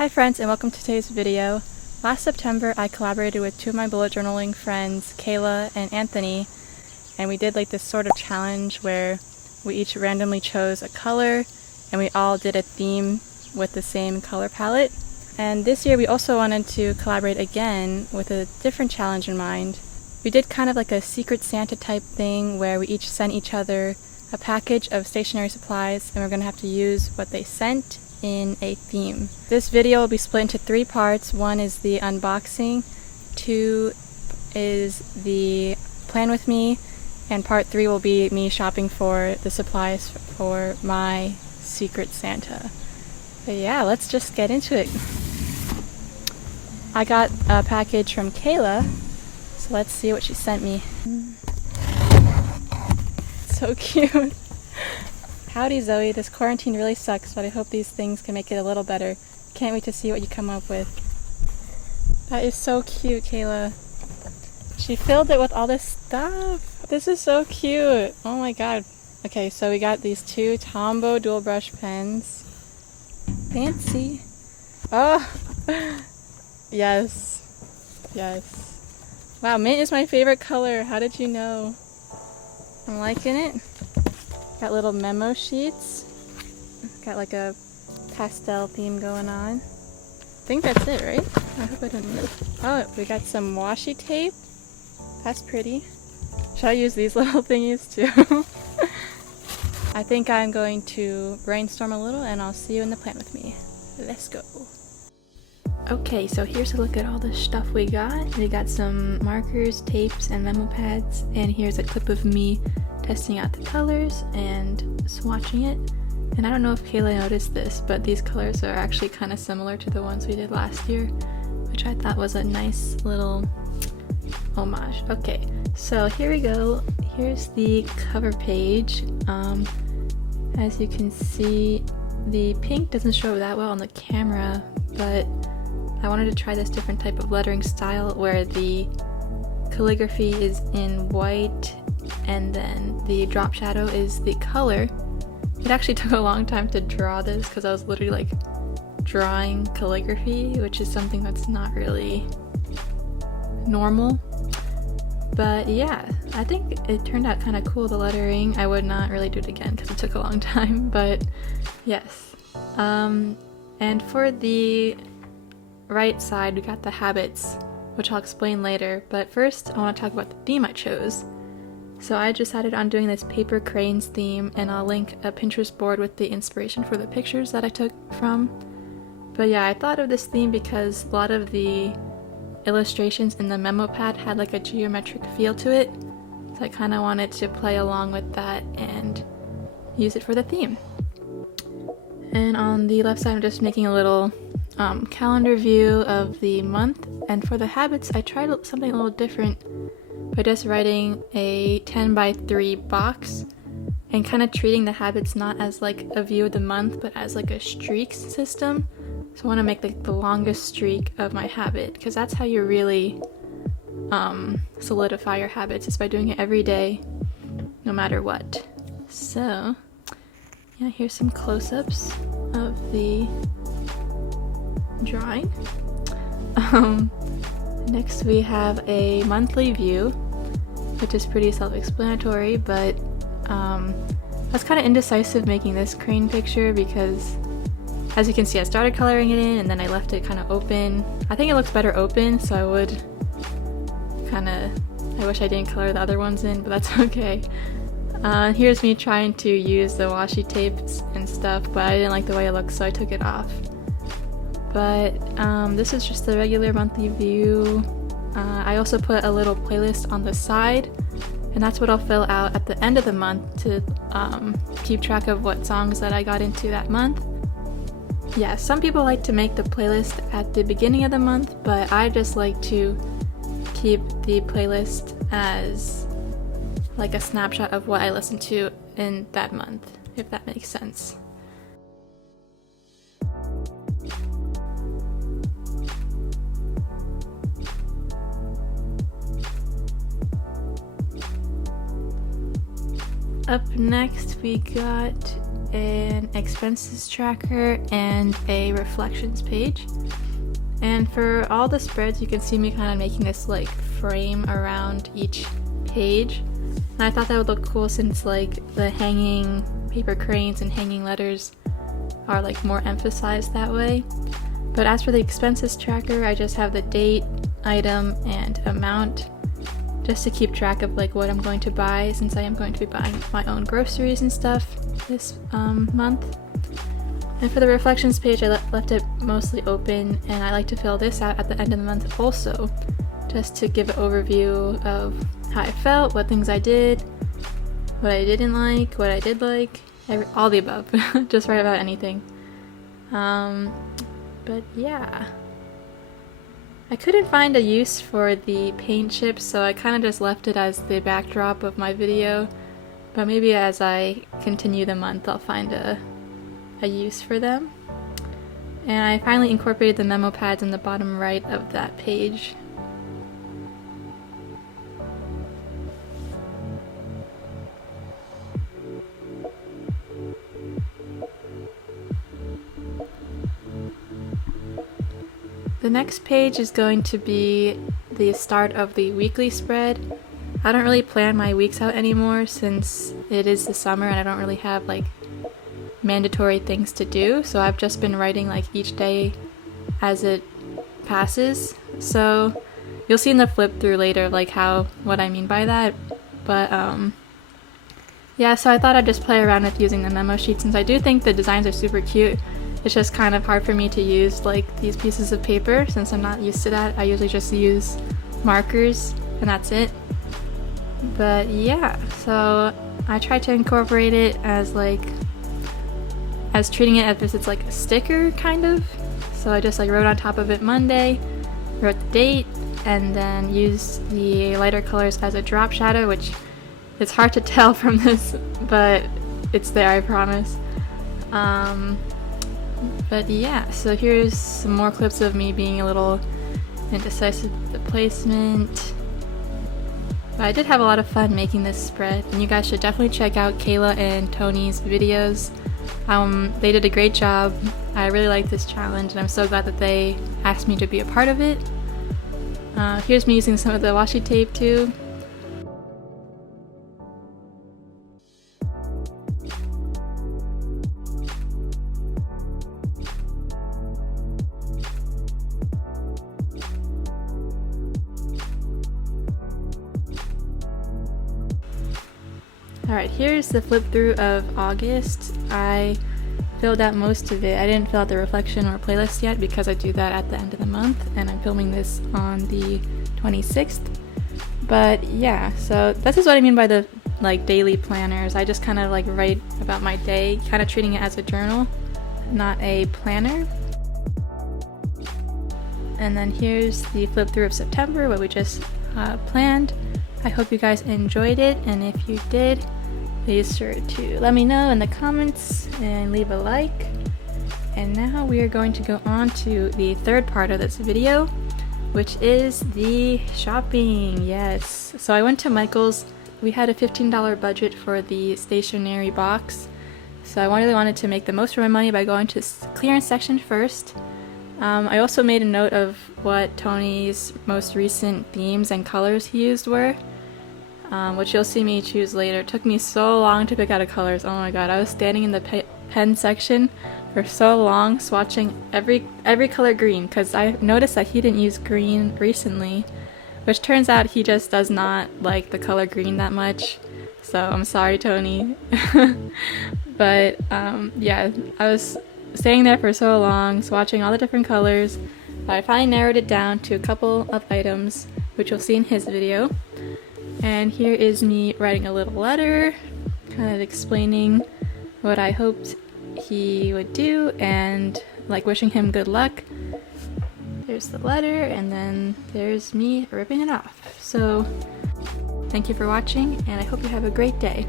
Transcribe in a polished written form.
Hi friends, and welcome to today's video. Last September I collaborated with two of my bullet journaling friends, Kayla and Anthony, and we did like this sort of challenge where we each randomly chose a color and we all did a theme with the same color palette. And this year we also wanted to collaborate again with a different challenge in mind. We did kind of like a Secret Santa type thing where we each sent each other a package of stationery supplies and we're going to have to use what they sent in a theme. This video will be split into 3 parts. 1 is the unboxing, 2 is the plan with me, and part 3 will be me shopping for the supplies for my Secret Santa. But yeah, let's just get into it. I got a package from Kayla, so let's see what she sent me. So cute. Howdy Zoe, this quarantine really sucks, but I hope these things can make it a little better. Can't wait to see what you come up with. That is so cute, Kayla. She filled it with all this stuff. This is so cute. Oh my god. Okay, so we got these 2 Tombow dual brush pens. Fancy. Oh! Yes. Yes. Wow, mint is my favorite color. How did you know? I'm liking it. Got little memo sheets. Got like a pastel theme going on. I think that's it, right? I hope I didn't move. Oh, we got some washi tape. That's pretty. Should I use these little thingies too? I think I'm going to brainstorm a little and I'll see you in the plan with me. Let's go. Okay, so here's a look at all the stuff we got. We got some markers, tapes, and memo pads, and here's a clip of me testing out the colors and swatching it. And I don't know if Kayla noticed this, but these colors are actually kind of similar to the ones we did last year, which I thought was a nice little homage. Okay, so here we go. Here's the cover page. As you can see, the pink doesn't show that well on the camera, but I wanted to try this different type of lettering style where the calligraphy is in white and then the drop shadow is the color. It actually took a long time to draw this because I was literally like drawing calligraphy, which is something that's not really normal. But yeah, I think it turned out kind of cool, the lettering. I would not really do it again because it took a long time, but yes. And for the right side, we got the habits, which I'll explain later, but first I want to talk about the theme I chose. So I decided on doing this paper cranes theme, and I'll link a Pinterest board with the inspiration for the pictures that I took from. But yeah, I thought of this theme because a lot of the illustrations in the memo pad had like a geometric feel to it, so I kind of wanted to play along with that and use it for the theme. And on the left side I'm just making a little calendar view of the month, and for the habits I tried something a little different by just writing a 10 by 3 box and kind of treating the habits not as like a view of the month but as like a streaks system. So I want to make like the longest streak of my habit, because that's how you really solidify your habits, is by doing it every day no matter what. So yeah, here's some close-ups of the drawing. Next we have a monthly view, which is pretty self-explanatory, but I was kind of indecisive making this crane picture because, as you can see, I started coloring it in and then I left it kind of open. I think it looks better open, so I would I wish I didn't color the other ones in, but that's okay. Here's me trying to use the washi tapes and stuff, but I didn't like the way it looked, so I took it off. But this is just the regular monthly view. I also put a little playlist on the side, and that's what I'll fill out at the end of the month to keep track of what songs that I got into that month. Yeah, some people like to make the playlist at the beginning of the month, but I just like to keep the playlist as like a snapshot of what I listened to in that month, if that makes sense. Up next we got an expenses tracker and a reflections page. And for all the spreads, you can see me kind of making this like frame around each page. And I thought that would look cool since like the hanging paper cranes and hanging letters are like more emphasized that way. But as for the expenses tracker, I just have the date, item, and amount just to keep track of like what I'm going to buy, since I am going to be buying my own groceries and stuff this month. And for the reflections page, I left it mostly open, and I like to fill this out at the end of the month also, just to give an overview of how I felt, what things I did, what I didn't like, what I did like, all the above. Just write about anything. But yeah. I couldn't find a use for the paint chips, so I kind of just left it as the backdrop of my video. But maybe as I continue the month, I'll find a use for them. And I finally incorporated the memo pads in the bottom right of that page. The next page is going to be the start of the weekly spread. I don't really plan my weeks out anymore since it is the summer and I don't really have like mandatory things to do, so I've just been writing like each day as it passes. So you'll see in the flip through later like what I mean by that. But yeah, so I thought I'd just play around with using the memo sheet since I do think the designs are super cute. It's just kind of hard for me to use like these pieces of paper since I'm not used to that. I usually just use markers and that's it. But yeah, so I tried to incorporate it as treating it as if it's like a sticker kind of. So I just like wrote on top of it Monday, wrote the date, and then used the lighter colors as a drop shadow, which it's hard to tell from this, but it's there, I promise. But yeah, so here's some more clips of me being a little indecisive with the placement. But I did have a lot of fun making this spread, and you guys should definitely check out Kayla and Tony's videos. They did a great job. I really like this challenge, and I'm so glad that they asked me to be a part of it. Here's me using some of the washi tape too. Alright, here's the flip through of August. I filled out most of it. I didn't fill out the reflection or playlist yet because I do that at the end of the month, and I'm filming this on the 26th. But yeah, so this is what I mean by the like daily planners. I just kind of like write about my day, kind of treating it as a journal, not a planner. And then here's the flip through of September, what we just planned. I hope you guys enjoyed it, and if you did, please sure to let me know in the comments and leave a like. And now we are going to go on to the third part of this video, which is the shopping. Yes, so I went to Michael's. We had a $15 budget for the stationery box, so I really wanted to make the most of my money by going to the clearance section first. I also made a note of what Tony's most recent themes and colors he used were, which you'll see me choose later. It took me so long to pick out the colors. Oh my god, I was standing in the pen section for so long swatching every color green, because I noticed that he didn't use green recently, which turns out he just does not like the color green that much. So I'm sorry, Tony. But yeah, I was staying there for so long, swatching all the different colors, but I finally narrowed it down to a couple of items, which you'll see in his video. And here is me writing a little letter, kind of explaining what I hoped he would do and like wishing him good luck. There's the letter, and then there's me ripping it off. So thank you for watching, and I hope you have a great day.